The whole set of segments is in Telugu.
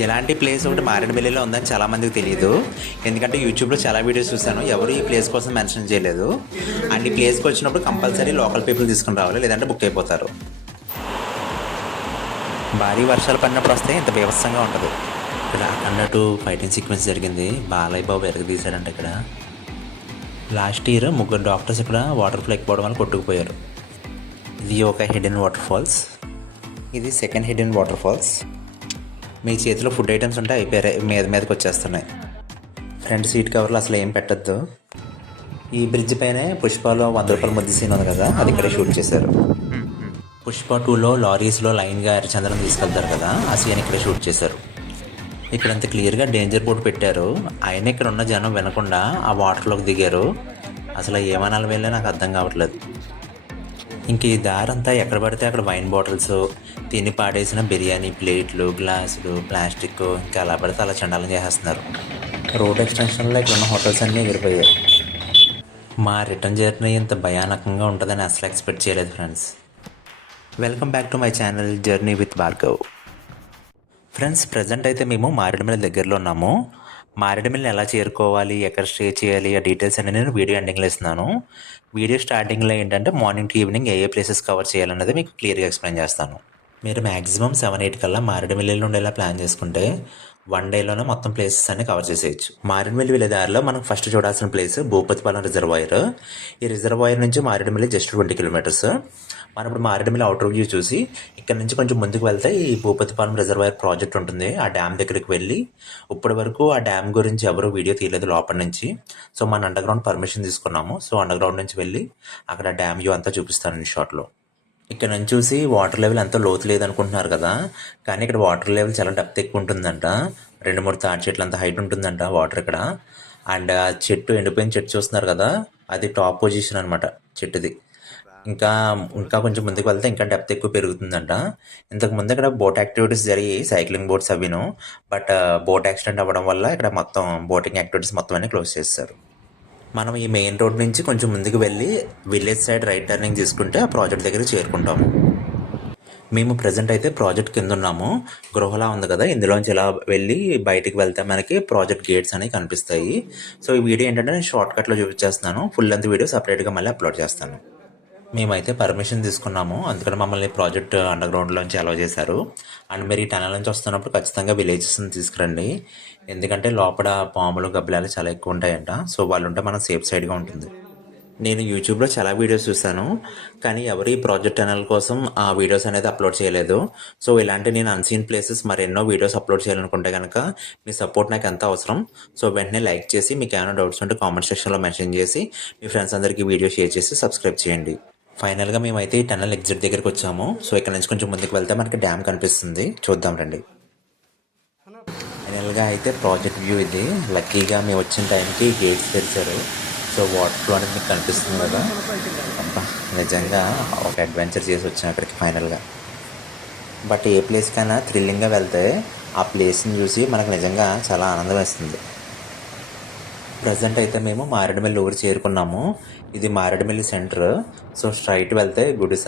ఇలాంటి ప్లేస్ ఒకటి మారేడుమిల్లిలో ఉందని చాలామందికి తెలియదు. ఎందుకంటే యూట్యూబ్లో చాలా వీడియోస్ చూశాను, ఎవరు ఈ ప్లేస్ కోసం మెన్షన్ చేయలేదు. అండ్ ఈ ప్లేస్కి వచ్చినప్పుడు కంపల్సరీ లోకల్ పీపుల్ తీసుకుని రావాలి, లేదంటే బుక్ అయిపోతారు. భారీ వర్షాలు పడినప్పుడు వస్తే ఇంత బీభత్సంగా ఉండదు. ఇక్కడ అన్నట్టు ఫైటింగ్ సీక్వెన్స్ జరిగింది. బాలయ్య బాబు ఎరగదీశాడంట. ఇక్కడ లాస్ట్ ఇయర్ 3 డాక్టర్స్ ఇక్కడ వాటర్ ఫ్లో ఎక్కిపోవడం వల్ల కొట్టుకుపోయారు. ఇది ఒక హిడెన్ వాటర్ ఫాల్స్. ఇది సెకండ్ హిడెన్ వాటర్ ఫాల్స్. మీ చేతిలో ఫుడ్ ఐటమ్స్ ఉంటే అయిపోయాయి, మీదకి వచ్చేస్తున్నాయి. ఫ్రంట్ సీట్ కవర్లో అసలు ఏం పెట్టద్దు. ఈ బ్రిడ్జ్ పైనే పుష్పలో 100 రూపాయల మధ్య సీన్ ఉంది కదా, అది ఇక్కడే షూట్ చేశారు. పుష్ప 2లో లారీస్లో లైన్గా ఎర్రచందనం తీసుకెళ్తారు కదా, ఆ సీన్ ఇక్కడే షూట్ చేశారు. ఇక్కడ అంత క్లియర్గా డేంజర్ బోర్డు పెట్టారు, అయినా ఇక్కడ ఉన్న జనం వినకుండా ఆ వాటర్లోకి దిగారు. అసలు ఏమనాలి వెళ్ళే నాకు అర్థం కావట్లేదు. ఇంక ఈ దారంతా ఎక్కడ పడితే అక్కడ వైన్ బాటిల్స్, తిని పాడేసిన బిర్యానీ ప్లేట్లు, గ్లాసులు, ప్లాస్టిక్, ఇంకా అలా పడితే అలా చండాలం చేసేస్తున్నారు. రోడ్ ఎక్స్టెన్షన్లో ఇక్కడ ఉన్న హోటల్స్ అన్నీ ఎగిరిపోయాయి. మా రిటర్న్ జర్నీ ఇంత భయానకంగా ఉంటుందని అసలు ఎక్స్పెక్ట్ చేయలేదు friends. Welcome back to my channel journey with Bhargav. Friends, present అయితే మేము మారేడుమిల్లి దగ్గరలో ఉన్నాము. మారేడుమిల్లిని ఎలా చేరుకోవాలి, ఎక్కడ స్టే చేయాలి, ఆ డీటెయిల్స్ అన్ని నేను వీడియో ఎండింగ్లో ఇస్తున్నాను. వీడియో స్టార్టింగ్లో ఏంటంటే morning to evening A places cover చేయాలన్నది మీకు క్లియర్గా ఎక్స్ప్లెయిన్ చేస్తాను. మీరు మ్యాక్సిమం 7-8 కల్లా మారేడుమిల్లి నుండి ఎలా ప్లాన్ చేసుకుంటే 1 డేలోనే మొత్తం ప్లేసెస్ అన్ని కవర్ చేసేయచ్చు. మారేడుమిల్లి వెళ్ళే దారిలో మనం ఫస్ట్ చూడాల్సిన ప్లేస్ భూపతిపాలెం రిజర్వాయర్. ఈ రిజర్వాయర్ నుంచి మారేడుమిల్లి జస్ట్ 20 కిలోమీటర్స్. మనం ఇప్పుడు మారేడుమిల్లి అవుటర్ వ్యూ చూసి ఇక్కడ నుంచి కొంచెం ముందుకు వెళ్తే ఈ భూపతిపాలెం రిజర్వాయర్ ప్రాజెక్ట్ ఉంటుంది. ఆ డ్యామ్ దగ్గరికి వెళ్ళి, ఇప్పటి వరకు ఆ డ్యామ్ గురించి ఎవరు వీడియో తీయలేదు లోపల నుంచి. సో మన అండర్ గ్రౌండ్ పర్మిషన్ తీసుకున్నాము. సో అండర్ గ్రౌండ్ నుంచి వెళ్ళి అక్కడ డ్యామ్ వ్యూ అంతా చూపిస్తాను ఈ షాట్లో. ఇక్కడ నుంచి చూసి వాటర్ లెవెల్ ఎంతో లోతు లేదనుకుంటున్నారు కదా, కానీ ఇక్కడ వాటర్ లెవెల్ చాలా డెప్త్ ఎక్కువ ఉంటుందంట. 2-3 తాటి చెట్లు అంత హైట్ ఉంటుందంట వాటర్ ఇక్కడ. అండ్ ఆ చెట్టు, ఎండిపోయిన చెట్టు చూస్తున్నారు కదా, అది టాప్ పొజిషన్ అనమాట చెట్టుది. ఇంకా ఇంకా కొంచెం ముందుకు వెళ్తే ఇంకా డెప్త్ ఎక్కువ పెరుగుతుందంట. ఇంతకు ముందు ఇక్కడ బోట్ యాక్టివిటీస్ జరిగి సైక్లింగ్ బోట్స్ అవిను, బట్ బోట్ యాక్సిడెంట్ అవ్వడం వల్ల ఇక్కడ మొత్తం బోటింగ్ యాక్టివిటీస్ మొత్తం అన్ని క్లోజ్ చేస్తారు. మనం ఈ మెయిన్ రోడ్ నుంచి కొంచెం ముందుకు వెళ్ళి విలేజ్ సైడ్ రైట్ టర్నింగ్ తీసుకుంటే ఆ ప్రాజెక్ట్ దగ్గర చేరుకుంటాము. మేము ప్రజెంట్ అయితే ప్రాజెక్ట్ కింద ఉన్నాము. గృహలా ఉంది కదా, ఇందులోంచి ఇలా వెళ్ళి బయటికి వెళ్తే మనకి ప్రాజెక్ట్ గేట్స్ అనేవి కనిపిస్తాయి. సో ఈ వీడియో ఏంటంటే నేను షార్ట్ కట్లో చూపించేస్తున్నాను. ఫుల్ లెంత్ వీడియో సపరేట్గా మళ్ళీ అప్లోడ్ చేస్తాను. మేమైతే పర్మిషన్ తీసుకున్నాము, అందుకని మమ్మల్ని ప్రాజెక్ట్ అండర్ గ్రౌండ్లోంచి అలౌ చేశారు. అండ్ మీరు ఈ టనల్ నుంచి వస్తున్నప్పుడు ఖచ్చితంగా విలేజెస్ని తీసుకురండి, ఎందుకంటే లోపల పాములు, గబ్బిలాలు చాలా ఎక్కువ ఉంటాయంట. సో వాళ్ళు ఉంటే మనం సేఫ్ సైడ్గా ఉంటుంది. నేను యూట్యూబ్లో చాలా వీడియోస్ చూశాను, కానీ ఎవరు ఈ ప్రాజెక్ట్ టనల్ కోసం ఆ వీడియోస్ అనేది అప్లోడ్ చేయలేదు. సో ఇలాంటి నేను అన్సీన్ ప్లేసెస్ మరెన్నో వీడియోస్ అప్లోడ్ చేయాలనుకుంటే కనుక మీ సపోర్ట్ నాకు ఎంత అవసరం. సో వెంటనే లైక్ చేసి, మీకు ఏమైనా డౌట్స్ ఉంటే కామెంట్ సెక్షన్లో మెన్షన్ చేసి, మీ ఫ్రెండ్స్ అందరికీ వీడియో షేర్ చేసి సబ్స్క్రైబ్ చేయండి. ఫైనల్గా మేమైతే ఈ టన్నల్ ఎగ్జిట్ దగ్గరికి వచ్చాము. సో ఇక్కడ నుంచి కొంచెం ముందుకు వెళ్తే మనకి డ్యామ్ కనిపిస్తుంది, చూద్దాం రండి. ఫైనల్గా అయితే ప్రాజెక్ట్ వ్యూ ఇది. లక్కీగా మేము వచ్చిన టైంకి గేట్స్ తెరిచారు. సో వాటర్ ఫ్లో అనేది మీకు కనిపిస్తుంది కదా. అబ్బా, నిజంగా ఒక అడ్వెంచర్ చేసి వచ్చాం అక్కడికి ఫైనల్గా. బట్ ఏ ప్లేస్కైనా థ్రిల్లింగ్గా వెళ్తే ఆ ప్లేస్ని చూసి మనకు నిజంగా చాలా ఆనందం వేస్తుంది. ప్రజెంట్ అయితే మేము మారేడుమిల్లి ఊరు చేరుకున్నాము. ఇది మారేడుమిల్లి సెంటర్. సో స్ట్రైట్ వెళ్తే గుడిస,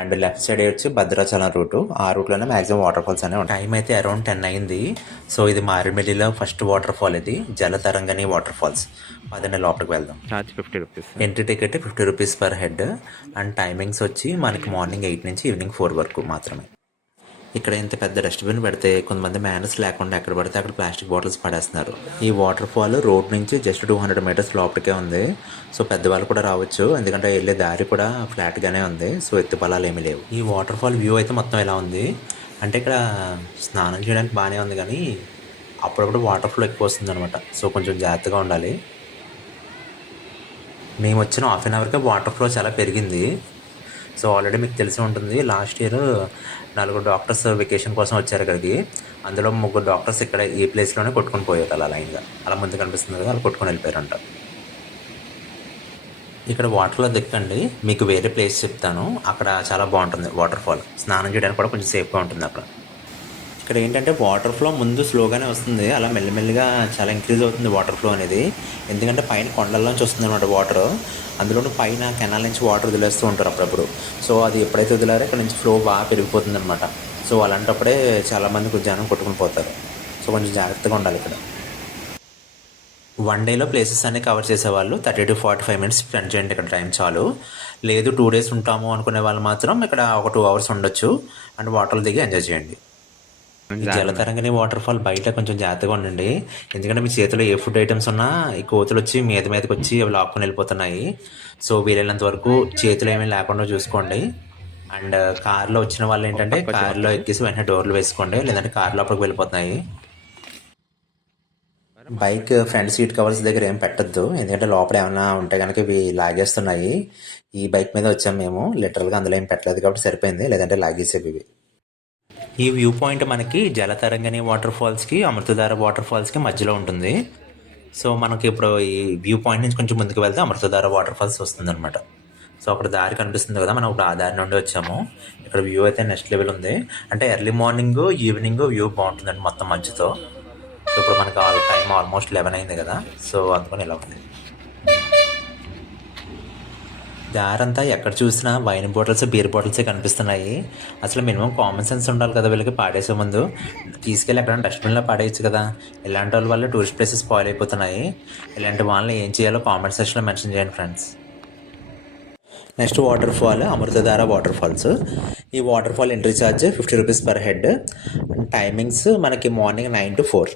అండ్ లెఫ్ట్ సైడ్ వచ్చి భద్రాచలం రూటు. ఆ రూట్లోనే మ్యాక్సిమం వాటర్ ఫాల్స్ అనేవి ఉంటాయి. టైం అయితే అరౌండ్ 10 అయింది. సో ఇది మారేడుమిల్లిలో ఫస్ట్ వాటర్ ఫాల్, ఇది జలతరంగని వాటర్ ఫాల్స్. అదే లోపలికి వెళ్దాం. Charge 50 rupees. Entry ticket 50 rupees per head. And timings వచ్చి మనకి మార్నింగ్ 8 నుంచి ఈవినింగ్ 4 వరకు మాత్రమే. ఇక్కడ ఇంత పెద్ద డస్ట్బిన్ పెడితే కొంతమంది మేనర్స్ లేకుండా ఎక్కడ పడితే అక్కడ ప్లాస్టిక్ బాటిల్స్ పడేస్తున్నారు. ఈ వాటర్ ఫాల్ రోడ్ నుంచి జస్ట్ 200 మీటర్స్ లోపలికే ఉంది. సో పెద్దవాళ్ళు కూడా రావచ్చు, ఎందుకంటే వెళ్ళే దారి కూడా ఫ్లాట్గానే ఉంది. సో ఎత్తు పొలాలు ఏమీ లేవు. ఈ వాటర్ ఫాల్ వ్యూ అయితే మొత్తం ఎలా ఉంది అంటే, ఇక్కడ స్నానం చేయడానికి బాగానే ఉంది, కానీ అప్పుడప్పుడు వాటర్ ఫ్లో ఎక్కువ వస్తుంది అనమాట. సో కొంచెం జాగ్రత్తగా ఉండాలి. మేము వచ్చిన హాఫ్ అన్ అవర్కే వాటర్ ఫ్లో చాలా పెరిగింది. సో ఆల్రెడీ మీకు తెలిసి ఉంటుంది, లాస్ట్ ఇయర్ 4 డాక్టర్స్ వెకేషన్ కోసం వచ్చారు ఇక్కడికి. అందులో 3 డాక్టర్స్ ఇక్కడ ఈ ప్లేస్లోనే కొట్టుకొని పోయారు. అలా లైన్గా అలా ముందు కనిపిస్తుంది కదా, అలా కొట్టుకొని వెళ్ళిపోయారంట. ఇక్కడ వాటర్లో దిక్కండి, మీకు వేరే ప్లేస్ చెప్తాను. అక్కడ చాలా బాగుంటుంది వాటర్ ఫాల్, స్నానం చేయడానికి కూడా కొంచెం సేఫ్గా ఉంటుంది అక్కడ. ఇక్కడ ఏంటంటే వాటర్ ఫ్లో ముందు స్లోగానే వస్తుంది, అలా మెల్లిమెల్లిగా చాలా ఇంక్రీజ్ అవుతుంది వాటర్ ఫ్లో అనేది. ఎందుకంటే పైన కొండల్లోంచి వస్తుంది అనమాట వాటర్. అందులోనూ పైన కెనాల్ నుంచి వాటర్ వదిలేస్తూ ఉంటారు అప్పుడప్పుడు. సో అది ఎప్పుడైతే వదిలారో ఇక్కడ నుంచి ఫ్లో బాగా పెరిగిపోతుంది అనమాట. సో అలాంటప్పుడే చాలామంది కొంచెం జనం కొట్టుకుని పోతారు. సో కొంచెం జాగ్రత్తగా ఉండాలి ఇక్కడ. వన్ డేలో ప్లేసెస్ అన్నీ కవర్ చేసేవాళ్ళు 30 to 45 మినిట్స్ స్పెండ్ చేయండి ఇక్కడ, టైం చాలు. లేదు 2 days ఉంటాము అనుకునే వాళ్ళు మాత్రం ఇక్కడ ఒక 2 hours ఉండొచ్చు అండ్ వాటర్లో దిగి ఎంజాయ్ చేయండి. ఈ జలతరంగిణి వాటర్ ఫాల్ బయట కొంచెం జాగ్రత్తగా ఉండండి, ఎందుకంటే మీ చేతిలో ఏ ఫుడ్ ఐటమ్స్ ఉన్నా ఈ కోతులు వచ్చి మీదకి వచ్చి అవి లాక్కొని వెళ్ళిపోతున్నాయి. సో వీలైనంత వరకు చేతులు ఏమీ లేకుండా చూసుకోండి. అండ్ కార్లో వచ్చిన వాళ్ళు ఏంటంటే కార్లో ఎక్కేసి వెంటనే డోర్లు వేసుకోండి, లేదంటే కార్ లోపలికి వెళ్ళిపోతున్నాయి. బైక్ ఫ్రంట్ సీట్ కవర్స్ దగ్గర ఏం పెట్టద్దు, ఎందుకంటే లోపల ఏమైనా ఉంటే కనుక ఇవి లాగేస్తున్నాయి. ఈ బైక్ మీద వచ్చాం మేము, లిటరల్గా అందులో ఏం పెట్టలేదు కాబట్టి సరిపోయింది, లేదంటే లాగేసేవి ఇవి. ఈ వ్యూ పాయింట్ మనకి జలతరంగిణి వాటర్ ఫాల్స్కి అమృతధార వాటర్ ఫాల్స్కి మధ్యలో ఉంటుంది. సో మనకి ఇప్పుడు ఈ వ్యూ పాయింట్ నుంచి కొంచెం ముందుకు వెళ్తే అమృతధార వాటర్ ఫాల్స్ వస్తుంది అనమాట. సో అక్కడ దారి కనిపిస్తుంది కదా, మనం ఇప్పుడు ఆ దారి నుండి వచ్చాము. ఇక్కడ వ్యూ అయితే నెక్స్ట్ లెవెల్ ఉంది, అంటే ఎర్లీ మార్నింగ్ ఈవినింగ్ వ్యూ బాగుంటుందండి మొత్తం మంచుతో. సో ఇప్పుడు మనకి టైం ఆల్మోస్ట్ 11 అయింది కదా, సో అందుకని ఇలా ఉంది. దారంతా ఎక్కడ చూసినా వైన్ బాటిల్స్ బీర్ బాటిల్సే కనిపిస్తున్నాయి. అసలు మినిమం కామన్ సెన్స్ ఉండాలి కదా వీళ్ళకి, పాడేసే ముందు తీసుకెళ్ళి ఎక్కడైనా డస్ట్బిన్లో పాడేయచ్చు కదా. ఇలాంటి వాళ్ళ వల్ల టూరిస్ట్ ప్లేసెస్ స్పాయిల్ అయిపోతున్నాయి. ఇలాంటి వాళ్ళని ఏం చేయాలో కామెంట్ సెక్షన్లో మెన్షన్ చేయండి friends. Next waterfall Amruthadhara waterfalls. ఈ waterfall entry charge 50 rupees per head. Timings మనకి మార్నింగ్ 9 to 4.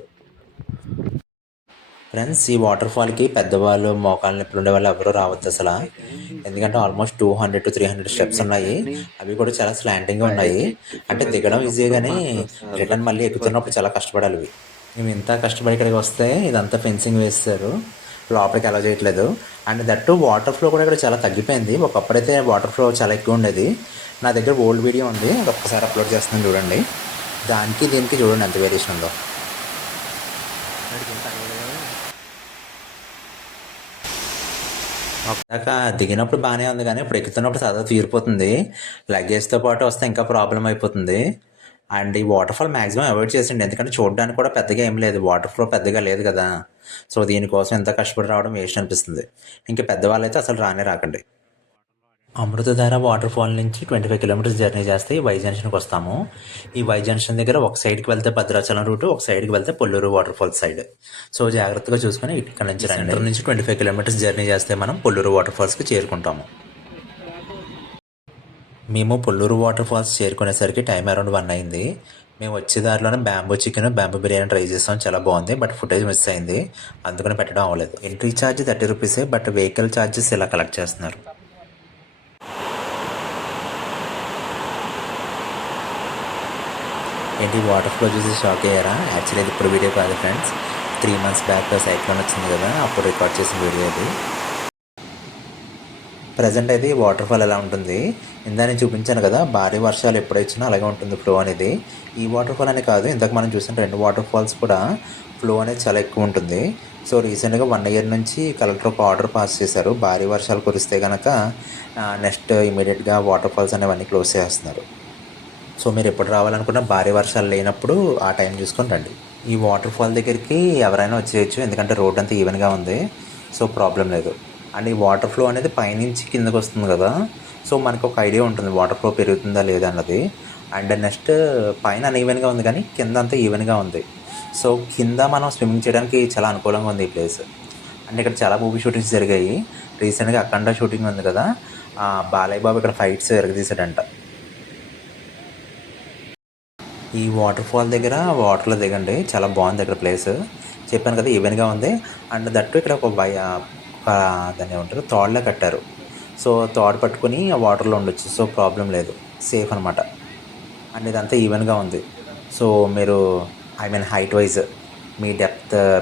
ఫ్రెండ్స్ ఈ వాటర్ ఫాల్కి పెద్దవాళ్ళు మోకాళ్ళ నొప్పులు ఉండే వాళ్ళు ఎవరు రావద్దు అసలు, ఎందుకంటే ఆల్మోస్ట్ 200 to 300 స్టెప్స్ ఉన్నాయి. అవి కూడా చాలా స్లాంటింగ్గా ఉన్నాయి, అంటే దిగడం ఈజీ కానీ రిటర్న్ మళ్ళీ ఎక్కుతున్నప్పుడు చాలా కష్టపడాలి ఇవి. మేము ఇంత కష్టపడి ఇక్కడికి వస్తే ఇదంతా ఫెన్సింగ్ వేస్తారు, లోపలికి అలౌ చేయట్లేదు. అండ్ దట్టు వాటర్ ఫ్లో కూడా ఇక్కడ చాలా తగ్గిపోయింది. ఒకప్పుడైతే వాటర్ ఫ్లో చాలా ఎక్కువ ఉండేది. నా దగ్గర ఓల్డ్ వీడియో ఉంది, అది ఒక్కసారి అప్లోడ్ చేస్తున్నాను చూడండి. దానికి దీనికి చూడండి ఎంత వేరియేషన్ ఉందో. దాకా దిగినప్పుడు బాగానే ఉంది కానీ ఇప్పుడు ఎక్కుతున్నప్పుడు సరదా తీరిపోతుంది. లగేజ్తో పాటు వస్తే ఇంకా ప్రాబ్లం అయిపోతుంది. అండ్ ఈ వాటర్ ఫాల్ మ్యాక్సిమం అవాయిడ్ చేసిండి, ఎందుకంటే చూడడానికి కూడా పెద్దగా ఏం లేదు, వాటర్ ఫ్లో పెద్దగా లేదు కదా. సో దీనికోసం ఎంత కష్టపడి రావడం వేస్ట్ అనిపిస్తుంది. ఇంకా పెద్దవాళ్ళు అయితే అసలు రాకండి. అమృతధార వాటర్ ఫాల్ నుంచి 25 kilometers జర్నీ చేస్తే వై జంక్షన్కి వస్తాము. ఈ వై జంక్షన్ దగ్గర ఒక సైడ్కి వెళ్తే భద్రాచలం రూటు, ఒక సైడ్కి వెళ్తే Polluru water falls side. So జాగ్రత్తగా చూసుకొని ఇక్కడ నుంచి సెంటర్ నుంచి 25 kilometers జర్నీ చేస్తే మనం పొల్లూరు వాటర్ ఫాల్స్కి చేరుకుంటాము. మేము పొల్లూరు వాటర్ ఫాల్స్ చేరుకునేసరికి టైం అరౌండ్ 1 అయింది. మేము వచ్చే దారిలోనే bamboo chicken bamboo biryani try చేస్తాం, చాలా బాగుంది. బట్ ఫుటేజ్ మిస్ అయింది, అందుకని పెట్టడం అవ్వలేదు. ఎంట్రీ ఛార్జ్ 30 రూపీసే, బట్ వెహికల్ ఛార్జెస్ ఇలా కలెక్ట్ చేస్తున్నారు. ఏంటి వాటర్ ఫ్లో చూసి షాక్ అయ్యారా? యాక్చువల్లీ ఇది ఇప్పుడు వీడియో కాదు ఫ్రెండ్స్, 3 months బ్యాక్ సైక్లోన్ వచ్చింది కదా, అప్పుడు రికార్డ్ చేసిన వీడియో అది. ప్రజెంట్ అయితే ఈ వాటర్ ఫాల్ ఎలా ఉంటుంది, ఇందా నేను చూపించాను కదా, భారీ వర్షాలు ఎప్పుడు వచ్చినా అలాగే ఉంటుంది ఫ్లో అనేది. ఈ వాటర్ ఫాల్ అనే కాదు, ఇంతకు మనం చూసిన 2 వాటర్ ఫాల్స్ కూడా ఫ్లో అనేది చాలా ఎక్కువ ఉంటుంది. సో రీసెంట్గా 1 year నుంచి కలెక్టర్ ఒక ఆర్డర్ పాస్ చేశారు, భారీ వర్షాలు కురిస్తే కనుక నెక్స్ట్ ఇమీడియట్గా వాటర్ ఫాల్స్ అనేవన్నీ క్లోజ్ చేస్తున్నారు. సో మీరు ఎప్పుడు రావాలనుకున్నా భారీ వర్షాలు లేనప్పుడు ఆ టైం చూసుకొని రండి. ఈ వాటర్ ఫాల్ దగ్గరికి ఎవరైనా వచ్చేయచ్చు, ఎందుకంటే రోడ్ అంతా ఈవెన్గా ఉంది, సో ప్రాబ్లం లేదు. అండ్ ఈ వాటర్ ఫ్లో అనేది పైనుంచి కిందకు వస్తుంది కదా, సో మనకు ఒక ఐడియా ఉంటుంది వాటర్ ఫ్లో పెరుగుతుందా లేదా అన్నది. అండ్ నెక్స్ట్ పైన అన్ఈవెన్గా ఉంది కానీ కింద అంతా ఈవెన్గా ఉంది. సో కింద మనం స్విమ్మింగ్ చేయడానికి చాలా అనుకూలంగా ఉంది ఈ ప్లేస్. అండ్ ఇక్కడ చాలా మూవీ షూటింగ్స్ జరిగాయి. రీసెంట్గా అఖండ షూటింగ్ ఉంది కదా, బాలయ్య బాబు ఇక్కడ ఫైట్స్ ఎరగదీశాడంట. ఈ వాటర్ ఫాల్ దగ్గర వాటర్లో దిగండి, చాలా బాగుంది ఇక్కడ ప్లేస్. చెప్పాను కదా ఈవెన్గా ఉంది. అండ్ దట్టు ఇక్కడ ఒక దాన్ని ఏమంటారు, తాడులా కట్టారు. సో తాడు పట్టుకొని ఆ వాటర్లో ఉండొచ్చు, సో ప్రాబ్లం లేదు, సేఫ్ అనమాట. అండ్ ఇదంతా ఈవెన్గా ఉంది. సో మీరు హైట్ వైజ్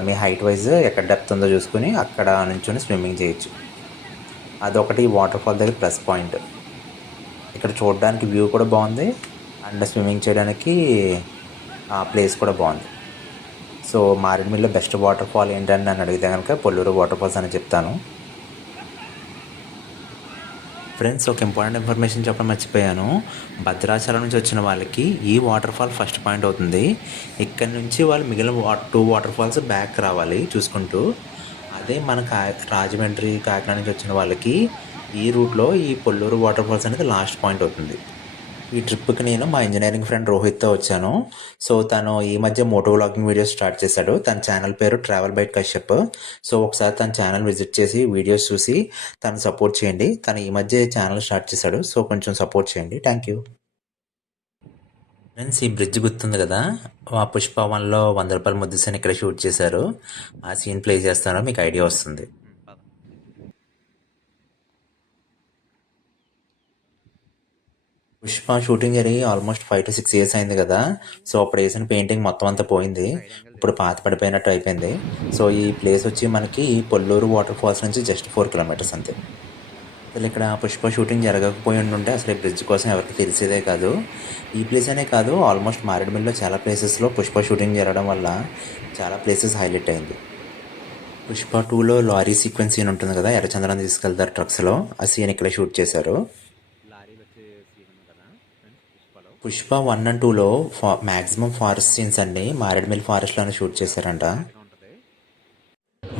మీ హైట్ వైజ్ ఎక్కడ డెప్త్ ఉందో చూసుకొని అక్కడ నుంచొని స్విమ్మింగ్ చేయొచ్చు. అదొకటి వాటర్ ఫాల్ దగ్గర ప్లస్ పాయింట్. ఇక్కడ చూడడానికి వ్యూ కూడా బాగుంది, అండ్ స్విమ్మింగ్ చేయడానికి ఆ ప్లేస్ కూడా బాగుంది. సో మారేడుమిల్లిలో బెస్ట్ వాటర్ ఫాల్ ఏంటని నన్ను అడిగితే కనుక పొల్లూరు వాటర్ ఫాల్స్ అని చెప్తాను. ఫ్రెండ్స్ ఒక ఇంపార్టెంట్ ఇన్ఫర్మేషన్ చెప్పడం మర్చిపోయాను. భద్రాచలం నుంచి వచ్చిన వాళ్ళకి ఈ వాటర్ ఫాల్ ఫస్ట్ పాయింట్ అవుతుంది. ఇక్కడ నుంచి వాళ్ళు మిగిలిన 2 వాటర్ ఫాల్స్ బ్యాక్ రావాలి చూసుకుంటూ. అదే మన రాజమండ్రి కాకినాడ నుంచి వచ్చిన వాళ్ళకి ఈ రూట్లో ఈ పొల్లూరు వాటర్ ఫాల్స్ అనేది లాస్ట్ పాయింట్ అవుతుంది. ఈ ట్రిప్కి నేను మా ఇంజనీరింగ్ ఫ్రెండ్ రోహిత్తో వచ్చాను. సో తను ఈ మధ్య మోటో వ్లాగింగ్ వీడియోస్ స్టార్ట్ చేశాడు. తన ఛానల్ పేరు ట్రావెల్ బై కశ్యప్. సో ఒకసారి తన ఛానల్ విజిట్ చేసి వీడియోస్ చూసి తను సపోర్ట్ చేయండి. తను ఈ మధ్య ఛానల్ స్టార్ట్ చేశాడు. సో కొంచెం సపోర్ట్ చేయండి. Thank you friends. ఈ బ్రిడ్జ్ గుర్తుంది కదా, ఆ పుష్ప 1లో 100 రూపాయల ముద్దు సీన్ ఇక్కడ షూట్ చేశారు. ఆ సీన్ ప్లే చేస్తారో మీకు ఐడియా వస్తుంది. పుష్ప షూటింగ్ జరిగి ఆల్మోస్ట్ 5 to 6 years అయింది కదా. సో అప్పుడు వేసిన పెయింటింగ్ మొత్తం అంతా పోయింది. ఇప్పుడు పాత పడిపోయినట్టు అయిపోయింది. సో ఈ ప్లేస్ వచ్చి మనకి పొల్లూరు వాటర్ ఫాల్స్ నుంచి జస్ట్ 4 kilometers అంతే. అసలు ఇక్కడ పుష్ప షూటింగ్ జరగకపోయి ఉంటే అసలు ఈ బ్రిడ్జ్ కోసం ఎవరికి తెలిసేదే కాదు. ఈ ప్లేస్ అనే కాదు, ఆల్మోస్ట్ మారేడుమిల్లిలో చాలా ప్లేసెస్లో పుష్ప షూటింగ్ జరగడం వల్ల చాలా ప్లేసెస్ హైలైట్ అయింది. పుష్ప 2లో లారీ సీక్వెన్స్ సీన్ ఉంటుంది కదా, ఎర్రచంద్రం తీసుకెళ్తారు ట్రక్స్లో, ఆ సీన్ ఇక్కడ షూట్ చేశారు. పుష్ప 1 and 2లో మ్యాక్సిమం ఫారెస్ట్ సీన్స్ అన్ని మారేడుమిల్లి ఫారెస్ట్లోనే షూట్ చేశారంట.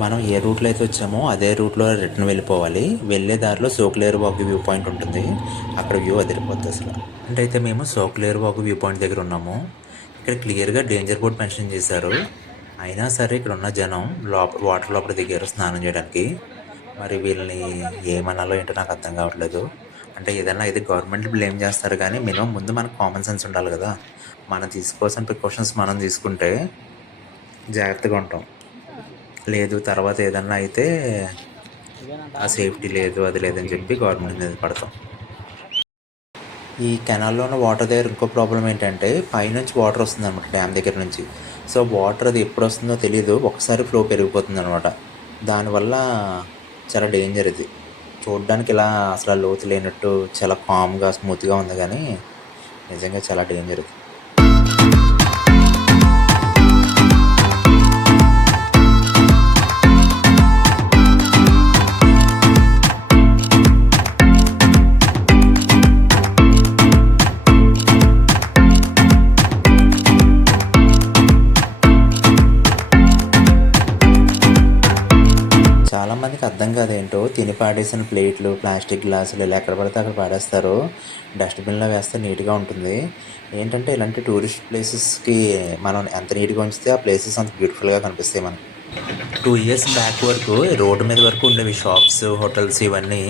మనం ఏ రూట్లో అయితే వచ్చామో అదే రూట్లో రిటర్న్ వెళ్ళిపోవాలి. వెళ్ళే దారిలో సోకులేరు వాగు వ్యూ పాయింట్ ఉంటుంది. అక్కడ వ్యూ అదిరిపోద్ది అసలు. అంటే అయితే మేము సోకులేరు వాగు వ్యూ పాయింట్ దగ్గర ఉన్నాము. ఇక్కడ క్లియర్గా డేంజర్ బోర్డ్ మెన్షన్ చేశారు. అయినా సరే ఇక్కడ ఉన్న జనం వాటర్ లోపల దిగారు స్నానం చేయడానికి. మరి వీళ్ళని ఏమనాలో ఏంటో నాకు అర్థం కావట్లేదు. అంటే ఏదైనా ఇది గవర్నమెంట్ బ్లేమ్ చేస్తారు కానీ మినిమం ముందు మనకు కామన్ సెన్స్ ఉండాలి కదా. మనం తీసుకోవాల్సిన ప్రికాషన్స్ మనం తీసుకుంటే జాగ్రత్తగా ఉంటాం. లేదు తర్వాత ఏదన్నా అయితే ఆ సేఫ్టీ లేదు అది లేదని చెప్పి గవర్నమెంట్ మీద పడతాం. ఈ కెనాల్లో ఉన్న వాటర్ దగ్గర ఇంకో ప్రాబ్లం ఏంటంటే పైనుంచి వాటర్ వస్తుంది అనమాట, డ్యామ్ దగ్గర నుంచి. సో వాటర్ అది ఎప్పుడు వస్తుందో తెలియదు, ఒకసారి ఫ్లో పెరిగిపోతుంది అనమాట. దానివల్ల చాలా డేంజర్ ఇది. చూడడానికి ఇలా అసలు లోతు లేనట్టు చాలా కామ్గా స్మూత్గా ఉంది కానీ నిజంగా చాలా డేంజర్ ఇది. చాలామందికి అర్థం కాదేంటో, తిని పాడేసిన ప్లేట్లు, ప్లాస్టిక్ గ్లాసులు ఇలా ఎక్కడ పడితే అక్కడ పాడేస్తారు. డస్ట్బిన్లో వేస్తే నీట్గా ఉంటుంది. ఏంటంటే ఇలాంటి టూరిస్ట్ ప్లేసెస్కి మనం ఎంత నీట్గా ఉంచితే ఆ ప్లేసెస్ అంత బ్యూటిఫుల్గా కనిపిస్తాయి మనకి. 2 years బ్యాక్ వరకు రోడ్డు మీద వరకు ఉండేవి షాప్స్, హోటల్స్ ఇవన్నీ.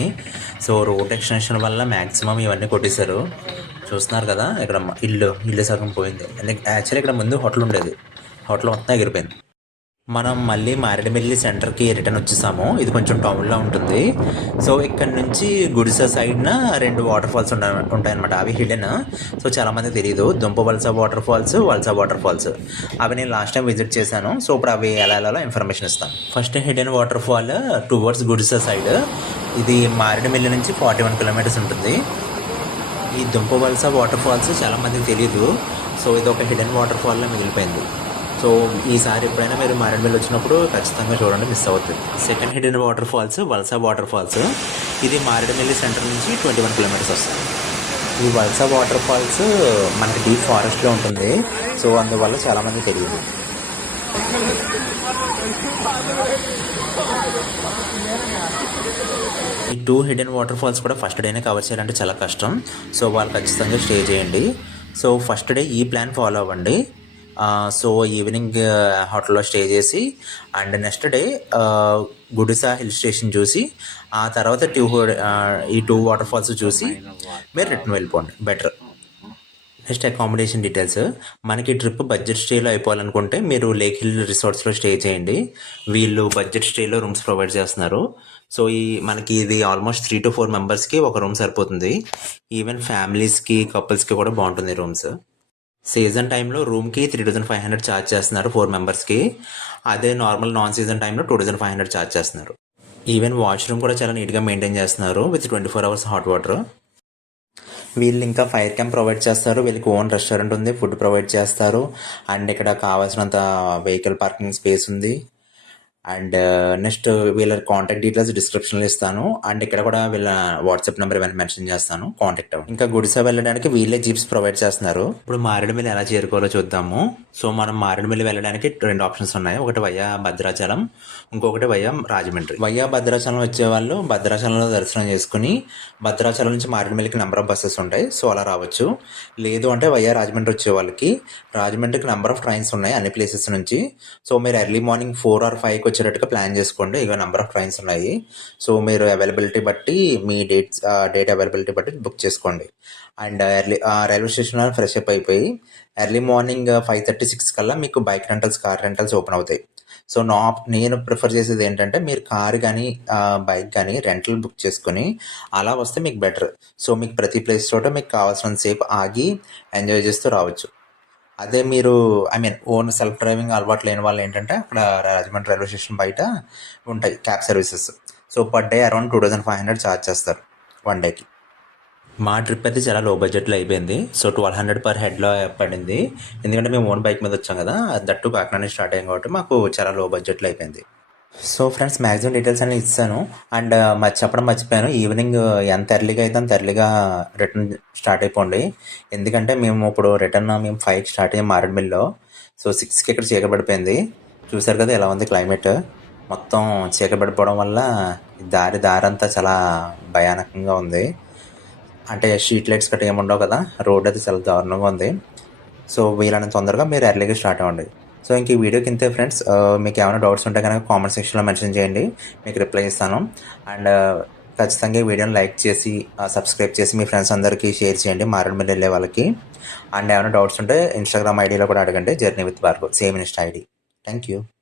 సో రోడ్ ఎక్స్టెన్షన్ వల్ల మ్యాక్సిమం ఇవన్నీ కొట్టేశారు. చూస్తున్నారు కదా, ఇక్కడ ఇల్లు సగం పోయింది. యాక్చువల్లీ ఇక్కడ ముందు హోటల్ ఉండేది, హోటల్ మొత్తం ఎగిరిపోయింది. మనం మళ్ళీ మారేడుమిల్లి సెంటర్కి రిటర్న్ వచ్చేసాము. ఇది కొంచెం టౌన్లో ఉంటుంది. సో ఇక్కడ నుంచి గుడిసె సైడ్న 2 వాటర్ ఫాల్స్ ఉంటాయన్నమాట. అవి హిడెన్. సో చాలామంది తెలియదు. దుంపవలస వాటర్ ఫాల్స్, వలస వాటర్ ఫాల్స్, అవి నేను లాస్ట్ టైం విజిట్ చేశాను. సో ఇప్పుడు అవి ఎలా ఇన్ఫర్మేషన్ ఇస్తాను. First hidden water fall towards గుడిసె సైడ్. ఇది మారేడుమిల్లి నుంచి 41 kilometers ఉంటుంది. ఈ దుంపవలస వాటర్ ఫాల్స్ చాలామందికి తెలియదు. సో ఇది ఒక హిడెన్ వాటర్ ఫాల్లో మిగిలిపోయింది. సో ఈసారి ఎప్పుడైనా మీరు మారేడుమిల్లి వచ్చినప్పుడు ఖచ్చితంగా చూడండి, మిస్ అవుతుంది. సెకండ్ హిడెన్ వాటర్ ఫాల్స్ వలస వాటర్ ఫాల్స్. ఇది మారేడుమిల్లి సెంటర్ నుంచి 21 kilometers వస్తుంది. ఈ వలస వాటర్ ఫాల్స్ మనకి డీప్ ఫారెస్ట్లో ఉంటుంది. సో అందువల్ల చాలామంది తెలియదు. ఈ 2 హిడెన్ వాటర్ ఫాల్స్ కూడా ఫస్ట్ డేనే కవర్ చేయాలంటే చాలా కష్టం. సో వాళ్ళు ఖచ్చితంగా స్టే చేయండి. సో ఫస్ట్ డే ఈ ప్లాన్ ఫాలో అవ్వండి. సో ఈవినింగ్ హోటల్లో స్టే చేసి and next day Gudisa hill station చూసి ఆ తర్వాత ఈ 2 వాటర్ ఫాల్స్ చూసి మీరు రిటర్న్ వెళ్ళిపోండి, బెటర్. Next accommodation details. మనకి ట్రిప్ బడ్జెట్ స్టేలో అయిపోవాలనుకుంటే మీరు లేక్ హిల్ రిసార్ట్స్లో స్టే చేయండి. వీళ్ళు బడ్జెట్ స్టేలో రూమ్స్ ప్రొవైడ్ చేస్తున్నారు. సో మనకి ఇది ఆల్మోస్ట్ 3 to 4 మెంబర్స్కి ఒక రూమ్ సరిపోతుంది. ఈవెన్ ఫ్యామిలీస్కి, కపుల్స్కి కూడా బాగుంటుంది రూమ్స్. సీజన్ టైంలో రూమ్కి 3,500 ఛార్జ్ చేస్తున్నారు 4 మెంబర్స్కి. అదే నాన్ సీజన్ టైంలో 2,500 ఛార్జ్ చేస్తున్నారు. ఈవెన్ వాష్రూమ్ కూడా చాలా నీట్గా మెయింటైన్ చేస్తున్నారు విత్ 24 hours హాట్ వాటర్. వీళ్ళు ఇంకా ఫైర్ క్యాంప్ ప్రొవైడ్ చేస్తారు. వీళ్ళకి ఓన్ రెస్టారెంట్ ఉంది, ఫుడ్ ప్రొవైడ్ చేస్తారు. అండ్ ఇక్కడ కావాల్సినంత వెహికల్ పార్కింగ్ స్పేస్ ఉంది. అండ్ నెక్స్ట్ వీళ్ళ కాంటాక్ట్ డీటెయిల్స్ డిస్క్రిప్షన్లో ఇస్తాను. అండ్ ఇక్కడ కూడా వీళ్ళ వాట్సాప్ నెంబర్ ఇవన్నీ మెన్షన్ చేస్తాను, కాంటాక్ట్ అవ్వండి. ఇంకా గుడిసా వెళ్ళడానికి వీళ్ళే జీప్స్ ప్రొవైడ్ చేస్తున్నారు. ఇప్పుడు మారేడుమిల్లి ఎలా చేరుకోవాలో చూద్దాము. సో మనం మారేడుమిల్లి వెళ్ళడానికి 2 ఆప్షన్స్ ఉన్నాయి. ఒకటి వయ్యా భద్రాచలం, ఇంకొకటి వయ్యా రాజమండ్రి. వయ్యా భద్రాచలం వచ్చే వాళ్ళు భద్రాచలంలో దర్శనం చేసుకుని భద్రాచలం నుంచి మారేడుమిల్లికి నెంబర్ ఆఫ్ బస్సెస్ ఉంటాయి, సో అలా రావచ్చు. లేదు అంటే వయ్యా రాజమండ్రి వచ్చే వాళ్ళకి రాజమండ్రికి నెంబర్ ఆఫ్ ట్రైన్స్ ఉన్నాయి అన్ని ప్లేసెస్ నుంచి. సో మీరు ఎర్లీ మార్నింగ్ 4 or 5కి వచ్చేటట్టుగా ప్లాన్ చేసుకోండి. ఇక నెంబర్ ఆఫ్ ట్రైన్స్ ఉన్నాయి. సో మీరు అవైలబిలిటీ బట్టి మీ డేట్ అవైలబిలిటీ బట్టి బుక్ చేసుకోండి. అండ్ రైల్వే స్టేషన్లో ఫ్రెష్ అప్ అయిపోయి ఎర్లీ మార్నింగ్ 5:30-6 కల్లా మీకు bike rentals, car rentals open అవుతాయి. సో నేను ప్రిఫర్ చేసేది ఏంటంటే మీరు కార్ కానీ బైక్ కానీ రెంటల్ బుక్ చేసుకుని అలా వస్తే మీకు బెటర్. సో మీకు ప్రతి ప్లేస్ చోట మీకు కావాల్సినంత సేపు ఆగి ఎంజాయ్ చేస్తూ రావచ్చు. అదే మీరు ఓన్ సెల్ఫ్ డ్రైవింగ్ అలవాటు లేని వాళ్ళు ఏంటంటే అక్కడ రాజమండ్రి రైల్వే స్టేషన్ బయట ఉంటాయి cab services. So per day around 2500 charge చేస్తారు 1 డేకి. మా ట్రిప్ అయితే చాలా లో బడ్జెట్లో అయిపోయింది. సో 1200 పర్ హెడ్లో పడింది. ఎందుకంటే మేము ఓన్ బైక్ మీద వచ్చాం కదా, దట్టు కాకినాడ నుంచి స్టార్ట్ అయ్యాం కాబట్టి మాకు చాలా లో బడ్జెట్లో అయిపోయింది. సో ఫ్రెండ్స్ మ్యాక్సిమం డీటెయిల్స్ అన్నీ ఇస్తాను. అండ్ చెప్పడం మర్చిపోయాను, ఈవినింగ్ ఎంత ఎర్లీగా అయితే అంత ఎర్లీగా రిటర్న్ స్టార్ట్ అయిపోండి. ఎందుకంటే మేము ఇప్పుడు రిటర్న్ 5కి స్టార్ట్ అయ్యాం మారేడుమిల్లిలో. సో 6కి ఇక్కడ చీకటి పడిపోయింది. చూసారు కదా ఎలా ఉంది క్లైమేట్, మొత్తం చీకటి పడిపోవడం వల్ల దారంతా చాలా భయానకంగా ఉంది. అంటే స్ట్రీట్ లైట్స్ గట్రా ఏమి ఉండవు కదా, రోడ్ అయితే చాలా దారుణంగా ఉంది. సో వీలైనంత తొందరగా మీరు ఎర్లీగా స్టార్ట్ అవ్వండి. సో ఇంక ఈ వీడియోకి ఇంతే ఫ్రెండ్స్. మీకు ఏమైనా డౌట్స్ ఉంటే కనుక కామెంట్ సెక్షన్లో మెన్షన్ చేయండి, మీకు రిప్లై ఇస్తాను. అండ్ ఖచ్చితంగా ఈ వీడియోని లైక్ చేసి సబ్స్క్రైబ్ చేసి మీ ఫ్రెండ్స్ అందరికీ షేర్ చేయండి మారేడుమిల్లి వెళ్ళే వాళ్ళకి. అండ్ ఏమైనా డౌట్స్ ఉంటే ఇన్స్టాగ్రామ్ ఐడీలో కూడా అడగండి, journey with Bhargav, same Insta ID. Thank you.